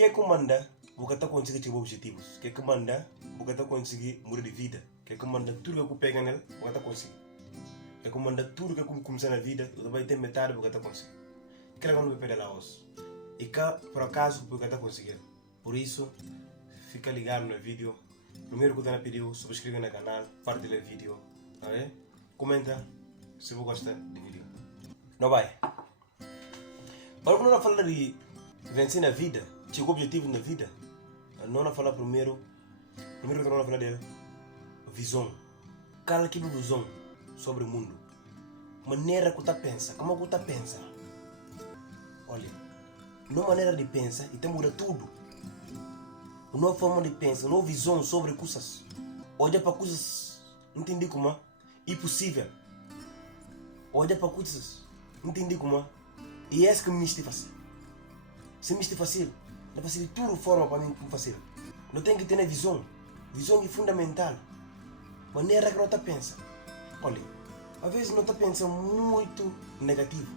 que é que manda você tá conseguir atingir objetivos? O que é que manda você tá conseguir mudar de vida? O que é que manda tudo que você pega nele, você tá conseguir? O que é que manda tudo que você começar na vida, você vai ter metade você tá conseguir? O que é que não vai perder lá hoje? E cá, por acaso, você tá conseguindo. Por isso, fica ligado no vídeo. Primeiro que eu pediu, subscreve no canal, partilha o vídeo, tá bem? Comenta se você gosta do vídeo. Não vai. Agora quando nós falamos de vencer na vida, chegar objetivo na vida, não vamos falar primeiro que nós vamos falar de visão. Qual que é a visão sobre o mundo? Maneira que você pensa, como você pensa? Olha, não maneira de pensar e tem muda tudo. Não forma de pensar, não visão sobre coisas. Olha para coisas, entender como é impossível. Olha para coisas, entender como é. E é isso que me está fácil. Se me está fácil, não fazer tudo forma para mim fazer. Não tem que ter visão. Visão é fundamental. Maneira que não está pensa. Olha, às vezes não está pensando muito negativo.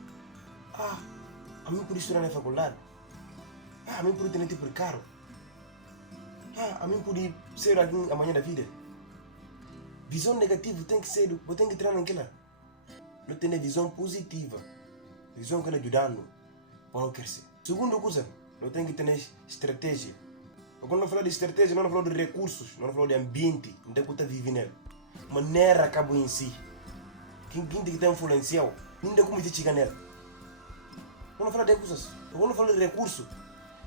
A mim por estudar na faculdade. A mim por ter tipo de carro. A mim por ser alguém amanhã da vida. Visão negativa tem que ser, eu tenho que treinar naquela. Não tem visão positiva. Visão que está ajudando para não crescer. Segunda coisa, não tem que ter estratégia. Quando não falo de estratégia, não falo de recursos, não falo de ambiente, onde é que você vive nele. Maneira acaba em si. Quem tem que ter influencial, não tem como você chegar nele. Quando eu falo de coisas, quando eu falo de recursos,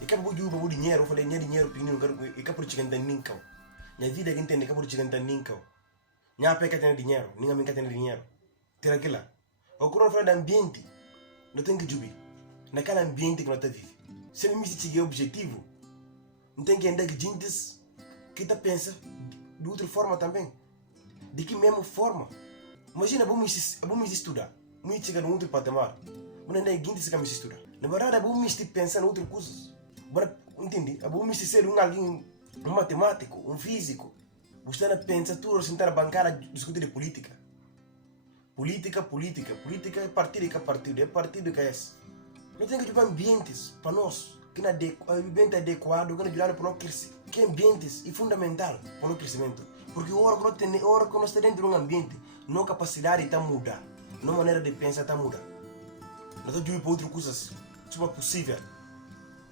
e acaba de o dinheiro, eu falei dinheiro, e acaba de chegar em ninguém. Minha vida que entende, acaba de chegar em ninguém. Minha peca tem dinheiro, ninguém tem dinheiro. Tira aquilo lá. Quando eu falo de ambiente, não tem que subir. Naquele ambiente que nós vivemos. Se não me chegar ao objetivo, não tem que andar com gente que pensa de outra forma também. De que mesma forma. Imagina, vamos estudar. Vamos chegar a outro patamar. Vamos andar com gente que me estudar. Na verdade, vamos pensar em outras coisas. Entende? Vamos ser alguém, um matemático, um físico. Você não pensa tudo, sentar na bancada discutir de política. Política é partido que é esse. Não tem que ter ambientes para nós, que é ambiente adequado, que é ajudar para nós crescer. Que ambientes é fundamental para o nosso crescimento. Porque a hora que nós estamos dentro de um ambiente, nossa capacidade está a mudar, nossa maneira de pensar está a mudar. Nós estamos para outras coisas, isso é possível.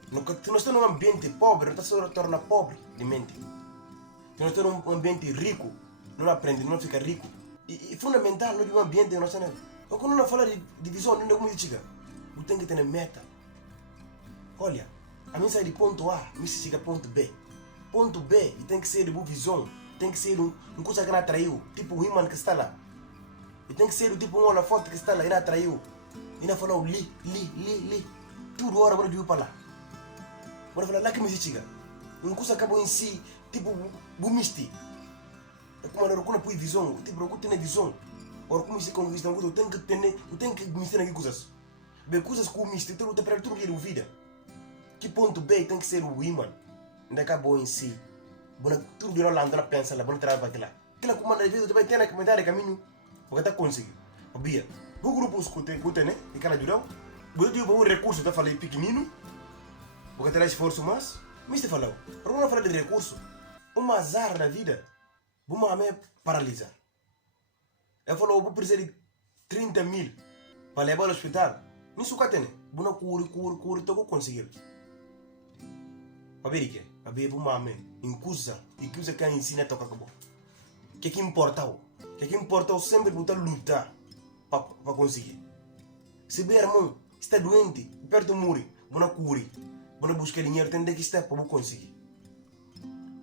Se nós estamos em um ambiente pobre, nós estamos se torna pobre de mente. Se nós estamos em um ambiente rico, não aprende, não fica rico. E é fundamental no ambiente que nós estamos. Quando nós falamos de visão, não é como dizer. Eu tenho que ter meta. Olha, a mim sai de ponto A, me chega a ponto B. Ponto B tem que ser de boa visão, tem que ser uma coisa que não atraiu, tipo um imã que está lá. E tem que ser tipo uma foto que está lá e não atraiu. E não falou li. Tudo hora para ir para lá. Bora falar lá que me chega. Uma coisa acabou em si, tipo bumisti. É como eu não põe visão, tipo eu tenho visão. Ora como se com visão, eu tenho que mistar aqui coisas. Bem, coisas que o misto, tudo para tudo que é vida. Que ponto B tem que ser o imã. Ainda acabou em si. Tudo que nós andamos a pensar, vamos trabalhar para aquilo. Aquilo que manda de vida, vai ter na comentário caminho. Porque está conseguindo. Bia, o grupo escuta, né? E aquela ajuda. Eu digo para o recurso, eu falei pequenino. Porque terá esforço mais. Mas te falou. Para não falar de recurso, um azar na vida, vamos a paralisar. Eu falou, vou precisar de 30 mil para levar ao hospital. Nisso que tem, vou cura, estou conseguindo. Para ver o que? Para ver o mame, em coisa, e coisa que ensina toca acabou. O que importa? O que importa sempre botar lutar para conseguir. Se ver irmão está doente, perto do muro, vou cura, vou buscar dinheiro, tem que estar para conseguir.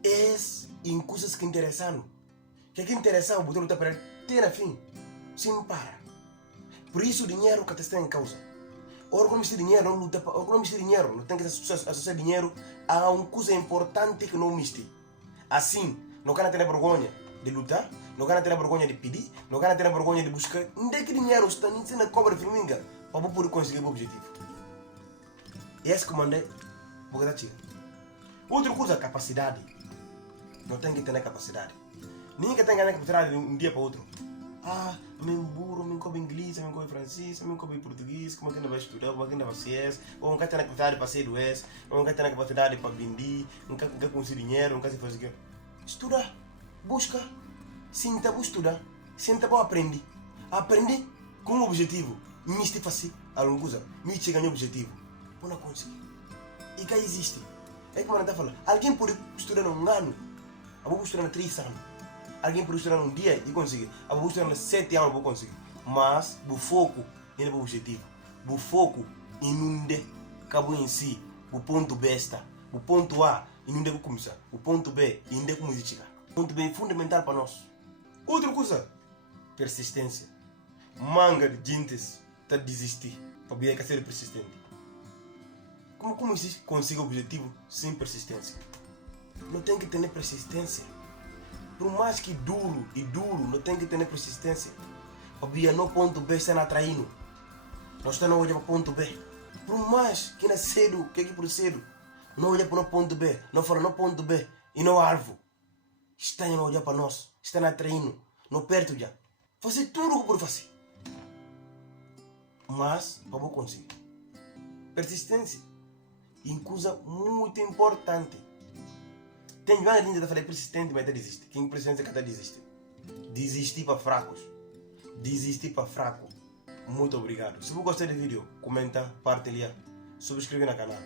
Es em coisas que interessam. O que interessam, botar lutar para ter a fim, sem parar. Por isso o dinheiro que está em causa. Ora, quando você tem dinheiro, não luta para. Quando você tem dinheiro, não tem que associar dinheiro a uma coisa importante que não existe. Assim, não quer ter vergonha de lutar, não quer ter vergonha de pedir, não quer ter vergonha de buscar. Onde é que dinheiro está na cobra de formiga para poder conseguir o objetivo? E esse que eu mandei, vou dar tiro. Outra coisa, capacidade. Não tem que ter capacidade. Ninguém tem que ter capacidade de um dia para o outro. meu burro, meu cobre inglês, meu cobre francês, meu cobre português, como é que não vai estudar, como é que não vai ser, ou nunca tem na capacidade para ser do S, ou nunca tem na capacidade para vender, nunca conseguir dinheiro, nunca se faz o quê? Estuda, busca, senta para estudar, senta para aprender. Aprender com um objetivo, me este fazer alguma coisa, me chegar no objetivo, para não conseguir. E cá existe. É como a está falando, alguém pode estudar um ano, eu vou estudar 3 anos. Alguém pode estudar um dia e conseguir. Eu vou estudar 7 anos e vou conseguir. Mas o foco é no objetivo. O foco em não de cabo em si. O ponto B está. O ponto A e não deve começar. O ponto B e não deve como chegar. O ponto B é fundamental para nós. Outra coisa, persistência. Manga de gente está a desistir para vir a ser persistente. Como se consegue o objetivo sem persistência? Não tem que ter persistência. Por mais que duro, não tem que ter persistência. Para no ponto B está atraindo. Nós estamos olhando para o ponto B. Por mais que não cedo, que por cedo, não olha para o ponto B, não fala no ponto B e não árvore. Está a olhar para nós, está atraindo, não perto já. Fazer tudo o que por fazer. Mas, para conseguir. Persistência. E coisa muito importante. Tem várias linhas de falar persistente, mas desiste. Quem persistente cada desiste. Desistir para fracos. Desistir para fraco. Muito obrigado. Se você gostou do vídeo, comenta, partilha, subscreve no canal.